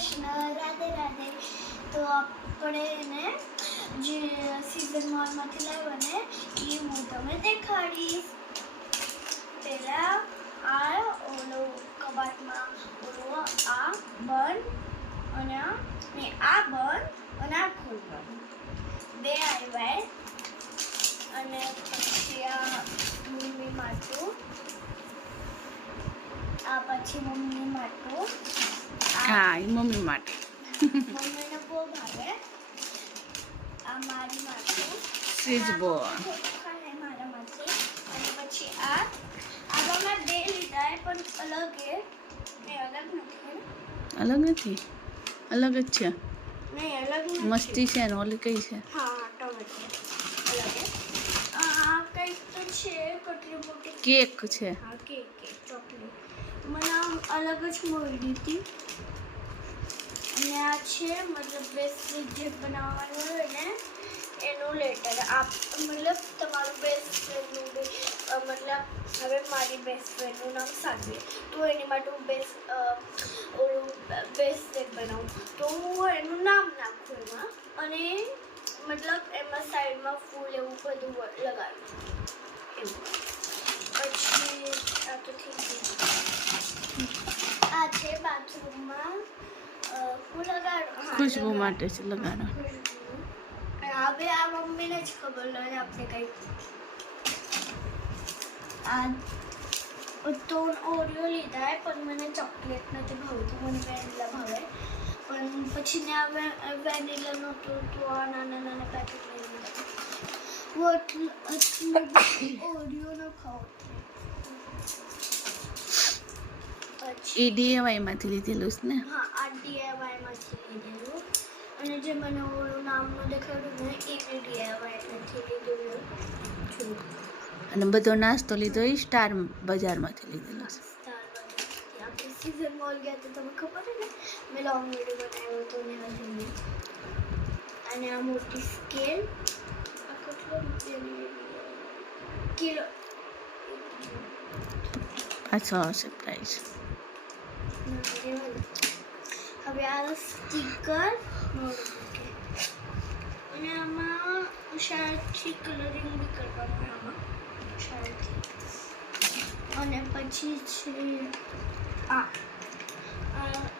કૃષ્ણ, રાધે રાધે. તો આપણે એને જે સીઝન મોલમાંથી લાવ્યા ને એ હું તમને દેખાડીશ. પહેલા આ ઓલો કબાટમાં ઓલો આ બંધ અને આ બંધ અને આ ખોલવાનું બે આવ્યા. અને પછી આ મમ્મી માટું, આ પછી મમ્મી માટું. હા એ મમ્મી માટે. મમ્મીને બહુ ભાવે. આ મારી માટું સીઝબોન. ખાય મારામાંથી. અને પછી આમાં મેં બે લીધા પણ અલગ એ અલગ નથી. અલગ નથી, અલગ જ છે. નહીં અલગ નથી. મસ્તી છે ને ઓલી કઈ છે? હા ટમેટો અલગ છે. આ કંઈક તો છે કેટલી મોટી કેક છે. હા કેક ચોકલેટ મને આમ અલગ જ મળી હતી. અને આ છે મતલબ બેસ્ટ જે બનાવવાનું હોય ને એનું લેટર. મતલબ તમારું બેસ્ટ ફ્રેન્ડનું મતલબ હવે મારી બેસ્ટ ફ્રેન્ડનું નામ સાનવી, તો એની માટે હું ઓલું બેસ્ટ સેટ બનાવું તો હું એનું નામ નાખું એમાં અને મતલબ એમાં સાઈડમાં ફૂલ એવું બધું લગાડું એવું. પછી આ તો થઈ ગયું. આ છે બાથરૂમમાં હું લગાડું ખુશ્બુ માટે છે લગાડો. હવે આ મમ્મીને જ ખબર લાગે આપણે કઈ. આ તો ઓરિયો લીધા પણ મને ચોકલેટ નથી ભાવતું, મને વેનીલા ભાવે. પણ પછી ને આ વેનીલા નહોતું તો આ નાના નાના પેકેટ લઈ લીધા. ઓરિયો ન ખાવ. પછી DIY માંથી લીધેલું છે ને? હા આ DIY માંથી લીધેલું. અને જે મને ઓલું નામ ન દેખાડ્યું ને એ બી DIY નથી લીધેલું છું. અને બધો નાસ્તો લીધો એ સ્ટાર બજારમાંથી લીધેલો છે. આપણે સીઝન મોલ ગયા તો તમને ખબર છે ને મેં લોંગ વિડીયો બનાવ્યો હતો ને હજી. અને આ મોટી સ્કેલ આ કેટલો કિલો પાછો આવશે પ્રાઇસ. હવે આ સ્ટીકર અને આમાં શાયદથી કલરિંગ બી કરવાનું આમાં શાયદથી. અને પછી છે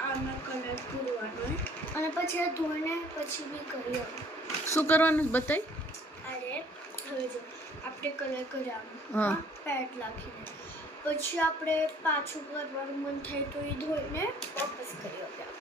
આમાં કલર પૂરવાનો અને પછી આ ધોઈને પછી બી કરી શું કરવાનું બતાય? અરે હવે જો આપણે કલર કર્યા હા. પેડ નાખીને પછી આપણે પાછું કરવાનું મન થાય તો એ ધોઈને વાપસ કરી